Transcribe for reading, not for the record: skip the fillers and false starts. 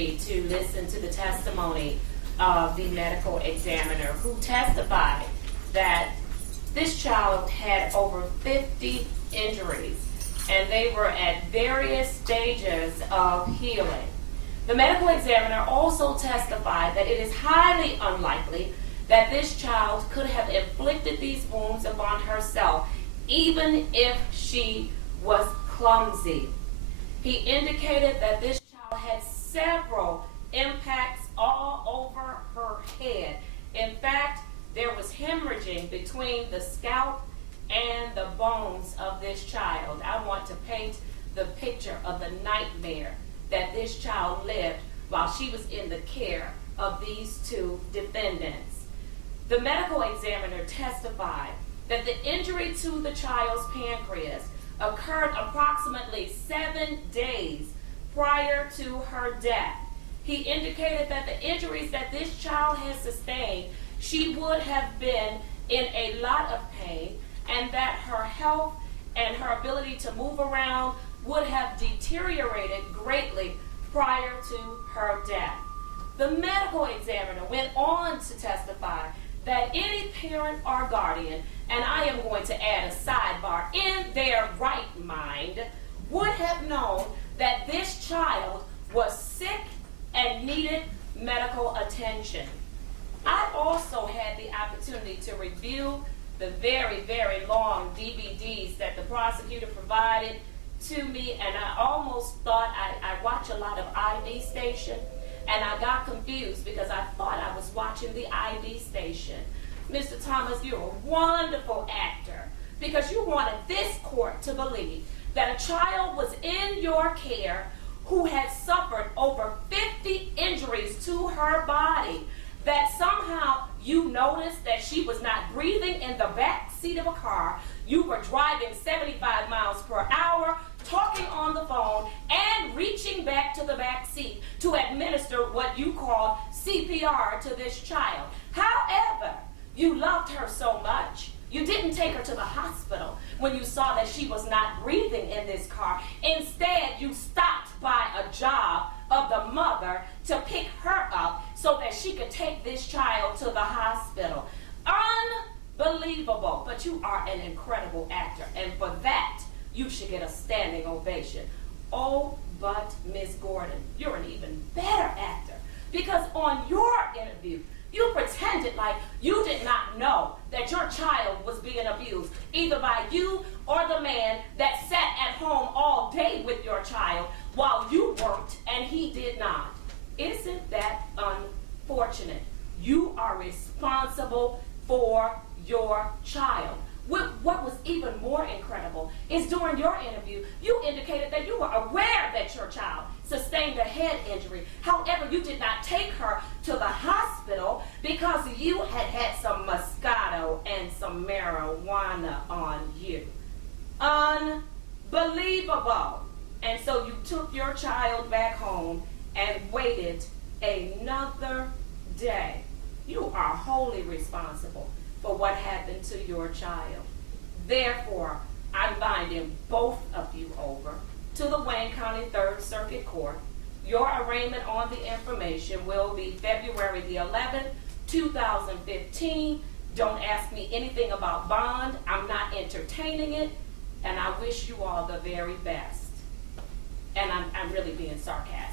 opportunity to listen to the testimony of the medical examiner who testified that this child had over 50 injuries and they were at various stages of healing. The medical examiner also testified that it is highly unlikely that this child could have inflicted these wounds upon herself, even if she was clumsy. He indicated that this child had several impacts all over her head. In fact, there was hemorrhaging between the scalp and the bones of this child. I want to paint the picture of the nightmare that this child lived while she was in the care of these two defendants. The medical examiner testified that the injury to the child's pancreas occurred approximately 7 days prior to her death. He indicated that the injuries that this child had sustained, she would have been in a lot of pain, and that her health and her ability to move around would have deteriorated greatly prior to her death. The medical examiner went on to testify that any parent or guardian, and I am going to add a sidebar, in their right mind, would have known that this child was sick and needed medical attention. I also had the opportunity to review the very, very long DVDs that the prosecutor provided to me, and I almost thought I watch a lot of ID station, and I got confused because I thought I was watching the ID station. Mr. Thomas, you're a wonderful actor because you wanted this court to believe that a child was in your care who had suffered over 50 injuries to her body, that somehow you noticed that she was not breathing in the back seat of a car. You were driving 75 miles per hour, talking on the phone, and reaching back to the back seat to administer what you called CPR to this child. However, you loved her so much, you didn't take her to the hospital when you saw that she was not breathing in this car. Instead, you stopped by a job of the mother to pick her up so that she could take this child to the hospital. Unbelievable, but you are an incredible actor, and for that, you should get a standing ovation. Oh, but Ms. Gordon, you're an even better actor, because on your interview, you pretended like you did not know that your child was being abused, either by you or the man that sat at home all day with your child while you worked and he did not. Isn't that unfortunate? You are responsible for your child. What was even more incredible is during your interview, you indicated that you were aware that your child sustained a head injury. However, you did not take her to the hospital because you had had some Moscato and some marijuana on you. Unbelievable. And so you took your child back home and waited another day. You are wholly responsible for what happened to your child. Therefore, I'm binding both of you over to the Wayne County 3rd Circuit Court. Your arraignment on the information will be February the 11th, 2015. Don't ask me anything about bond. I'm not entertaining it, and I wish you all the very best. And I'm really being sarcastic.